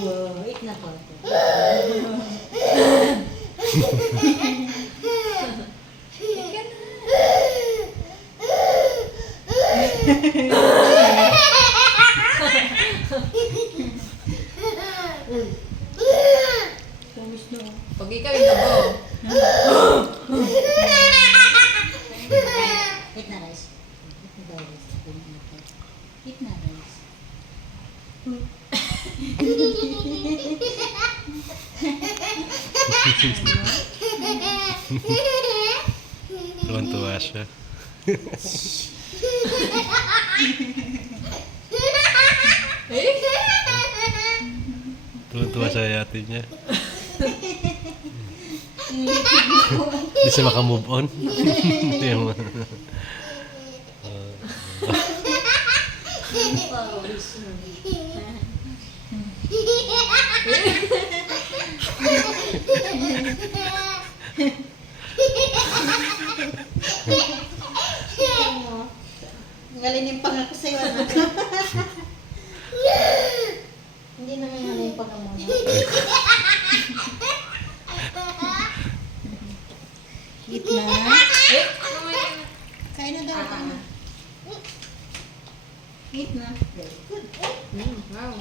Wow, eat na po. Pag ikaw yung dugo. Eat na rice. Eat na rice. Eat na rice. Tuwan-tuwa siya. Tuwan-tuwa siya yati niya. Hindi siya makamove on. Hindi mo. Galing yung pangako sa'yo, anak. Hindi na may halay yung pangamo na. Eat na. Kain na daw. Eat na. Very good. Wow.